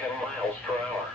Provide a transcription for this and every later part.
10 miles per hour.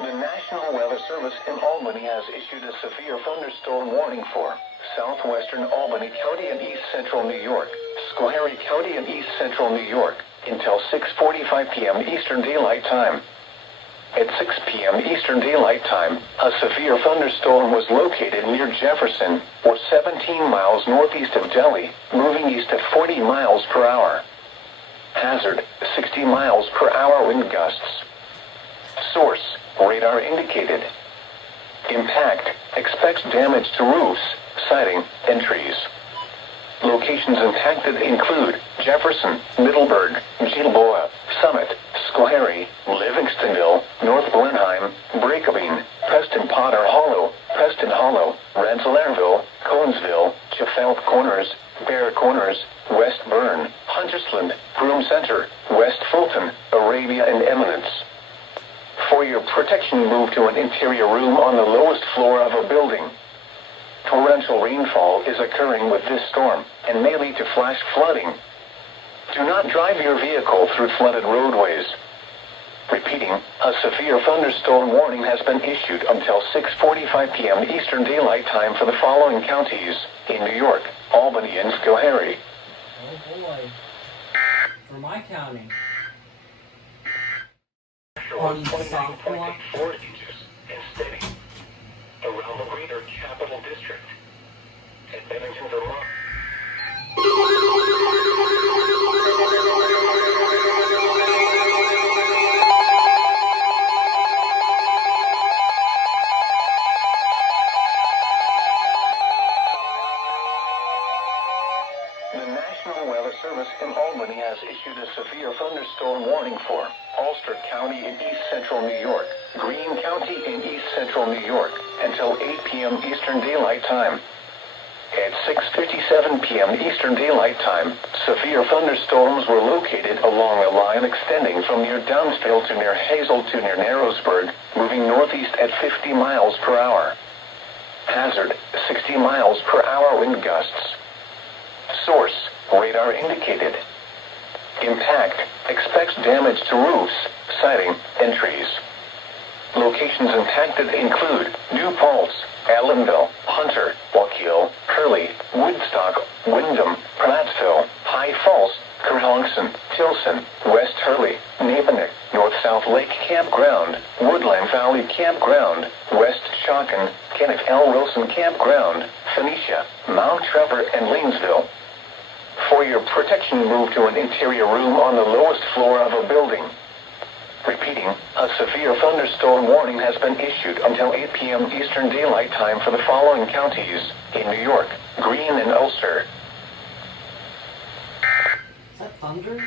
The National Weather Service in Albany has issued a severe thunderstorm warning for southwestern Albany County and east central New York, Schoharie County and east central New York, until 6:45 p.m. Eastern Daylight Time. At 6 p.m. Eastern Daylight Time, a severe thunderstorm was located near Jefferson, or 17 miles northeast of Delhi, moving east at 40 miles per hour. Hazard, 60 miles per hour wind gusts. Source, radar indicated. Impact, expects damage to roofs, siding, and trees. Locations impacted include Jefferson, Middleburg, Gilboa, Summit, Schoharie, Livingstonville, North Blenheim, Bracobine, Preston Potter Hollow, Preston Hollow, Rensselaerville, Conesville, Chaffelth Corners, Bear Corners, West Burn, Huntersland, Broome Center, West Fulton, Arabia, and Eminence. For your protection, move to an interior room on the lowest floor of a building. Torrential rainfall is occurring with this storm and may lead to flash flooding. Do not drive your vehicle through flooded roadways. Repeating, a severe thunderstorm warning has been issued until 6:45 p.m. Eastern Daylight Time for the following counties in New York, Albany, and Schoharie. Oh boy. For my county. On 29.4 inches and steady around the greater Capital District and Bennington, Vermont. The National Weather Service in Albany has issued a severe thunderstorm warning for Ulster County in east central New York, Greene County in east central New York, until 8 p.m. Eastern Daylight Time. At 6:57 p.m. Eastern Daylight Time, severe thunderstorms were located along a line extending from near Downsville to near Hazel to near Narrowsburg, moving northeast at 50 miles per hour. Hazard, 60 miles per hour wind gusts. Source, radar indicated. Impact, expects damage to roofs, siding, and trees. Locations impacted include New Paltz, Allenville, Hunter, Waukegan, Hurley, Woodstock, Wyndham, Prattsville, High Falls, Kerhonkson, Tilson, West Hurley, Napanick, North-South Lake Campground, Woodland Valley Campground, West Shawkin, Kenneth L. Wilson Campground, Phoenicia, Mount Trevor, and Lanesville. For your protection, move to an interior room on the lowest floor of a building. Repeating, a severe thunderstorm warning has been issued until 8 p.m. Eastern Daylight Time for the following counties in New York, Greene, and Ulster. Is that thunder?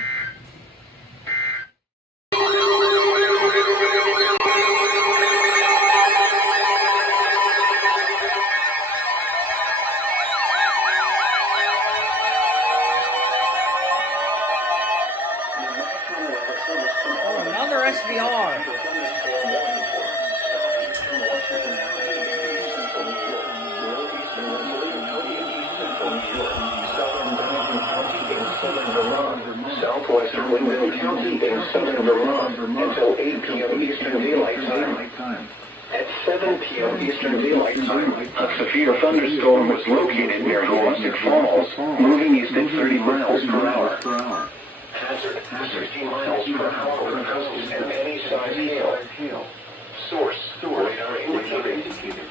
Oh, another SVR. Southwestern Windmill County in southern Vermont until 8 p.m. Eastern Daylight Time. At 7 p.m. Eastern Daylight Time, a severe thunderstorm was located near Hoosick Falls, moving east at 30 miles per hour. Hazard, 60 miles per hour for coast and any size hail. Source, radar indicated.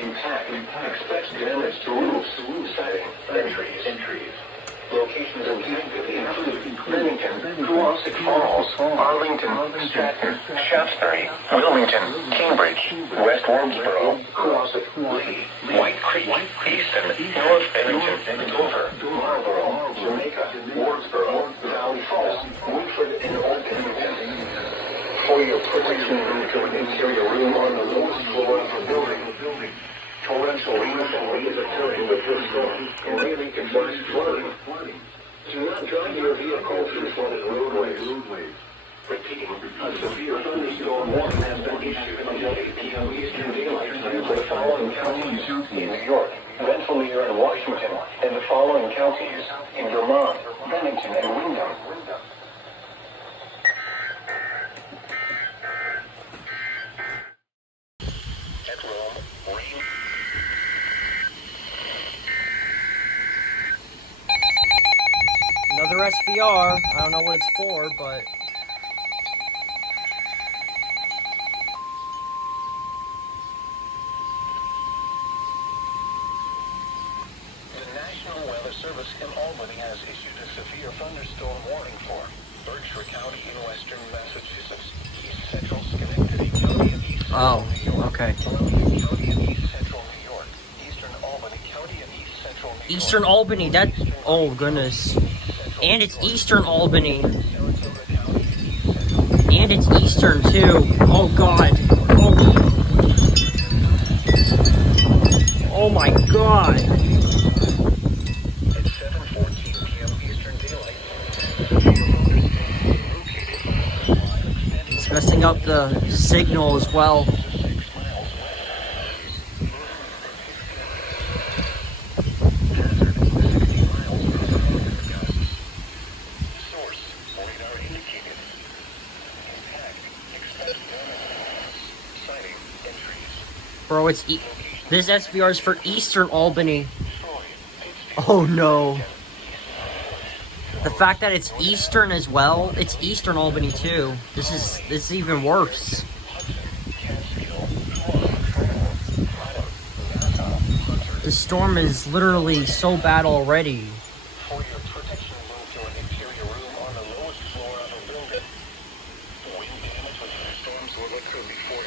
Impact, expects damage to roofs, siding, and trees. Locations include Bennington, Hoosick Falls, Arlington, Stratton, Shaftesbury, Wilmington, Cambridge, West Wilkesboro, Hoosick, Lee, White Creek, Easton, North Bennington, Dover, Marlboro, Jamaica, Wardsboro, Valley Falls, Woodford, and Old Bennington. For your protection, move to an interior room on the lowest floor of the building. Torrential rainfall is occurring with this storm, and may lead to flash flooding. Do not drive your vehicle through flooded roadways. Repeating, a severe thunderstorm warning has been issued until 8 p.m. Eastern Daylight Time for the following counties in New York, Rensselaer and Washington, and the following counties in Vermont, Bennington, and Wyndham. At Rome, rain. Another SVR. I don't know what it's for, but... The National Weather Service in Albany has issued a severe thunderstorm warning for Berkshire County in western Massachusetts, east central Schenectady County and east central New York, okay. Columbia County and east central New York, eastern Albany County and east central New York. Eastern Albany, that... Oh, goodness. And it's Eastern Albany. And it's Eastern, too. Oh, God. Oh my God. At 7:14 p.m. Eastern Daylight, It's messing up the signal as well. Bro, it's this SVR is for Eastern Albany. Oh no. The fact that it's Eastern as well, it's Eastern Albany too. This is even worse. The storm is literally so bad already. For your protection, move to an interior room on the lowest floor of a building. Wind damage with storms will occur before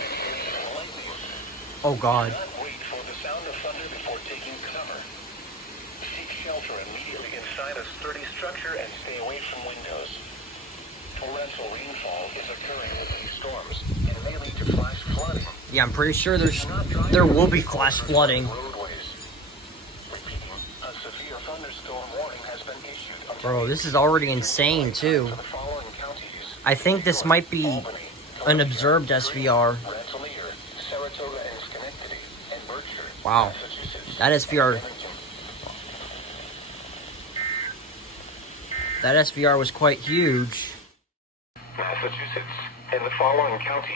Oh God. Do not wait for the sound of thunder before taking cover. Seek shelter immediately inside a sturdy structure and stay away from windows. Torrential rainfall is occurring with these storms and may lead to flash flooding. Yeah, I'm pretty sure there will be flash flooding. Roadways. Repeating, a severe thunderstorm warning has been issued until Bro, this is already insane too. the following counties: I think this might be Albany, an observed SVR. Rensselaer, Saratoga and Schenectady, and Berkshire, Wow. Massachusetts, That SVR, Bennington. that SVR was quite huge. Massachusetts, and the following counties.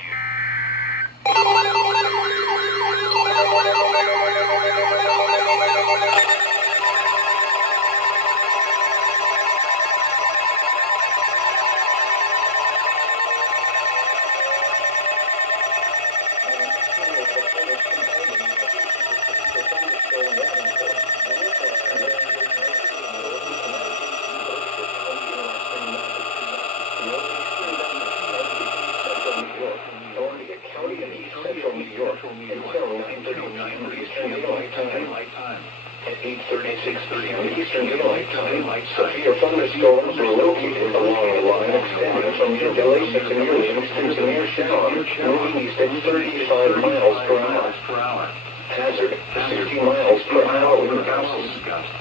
Columbia County and east central New York until 9:30 Eastern Daylight Time. At 8:36 p.m. Eastern Daylight Time, severe thunderstorms were located along a line extending from near Galatians to near Livingston to near Shallon, moving east at 35 miles per hour. Hazard, 60 miles per hour with gusts.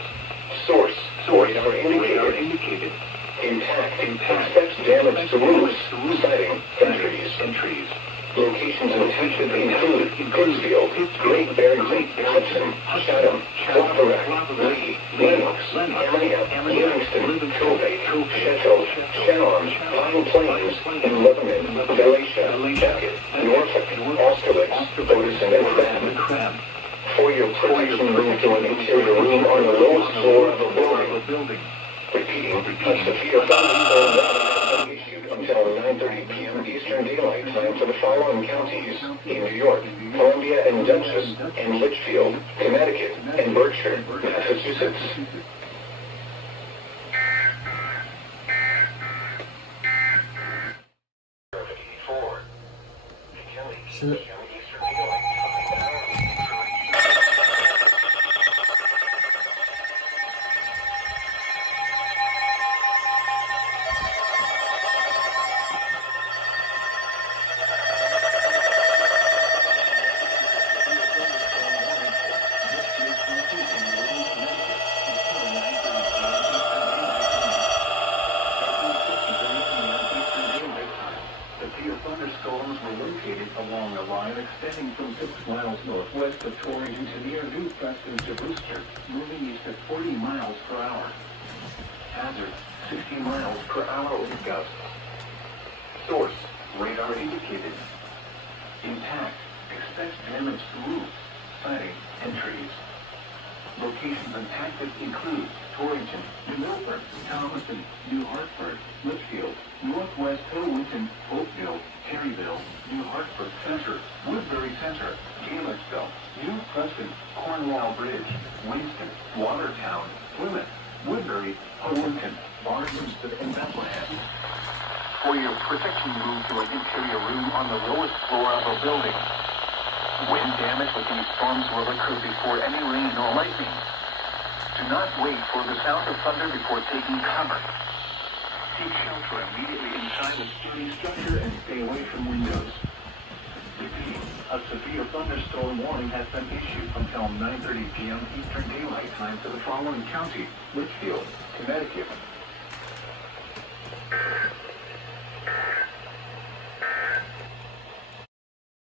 Source, radar indicated. Impact, expects damage to roofs, siding, and trees. Locations affected include Pittsfield, Great Barrington, Hudson, Chatham, Hope, Lee, Lenox, Ammonite, Livingston, Covey, Sheffield, Shallon, Pine Plains, and Lebanon, Galatia, Jacket, Norfolk, Austerlitz, Otiston, and Cram. For your protection, move to an interior room on the lowest floor of a building. Repeating, a severe thunderstorm warning has been issued until 9:30 p.m. Eastern Daylight Time for the following counties in New York, Columbia and Dutchess, and Litchfield, Connecticut, and Berkshire, Massachusetts. So, along a line extending from 6 miles northwest of Torrington to near New Preston to Brewster, moving east at 40 miles per hour. Hazard, 60 miles per hour wind gusts. Source, radar indicated. Intact, expect damage to roofs, siding, and trees. Locations and tactics include Torrington, New Milford, Thomaston, New Hartford, Litchfield, Northwest Hillwinton, Hopeville, Terryville, New Hartford Center, Woodbury Center, Gaelicsville, New Preston, Cornwall Bridge, Winston, Watertown, Plymouth, Woodbury, Howlinton, Barnumsted, and Bethlehem. For your protection, move to an interior room on the lowest floor of a building. Wind damage with these storms will occur before any rain or lightning. Do not wait for the sound of thunder before taking cover. Take shelter immediately inside a sturdy structure and stay away from windows. Repeat, a severe thunderstorm warning has been issued until 9:30 p.m. Eastern Daylight Time to the following counties: Litchfield, Connecticut,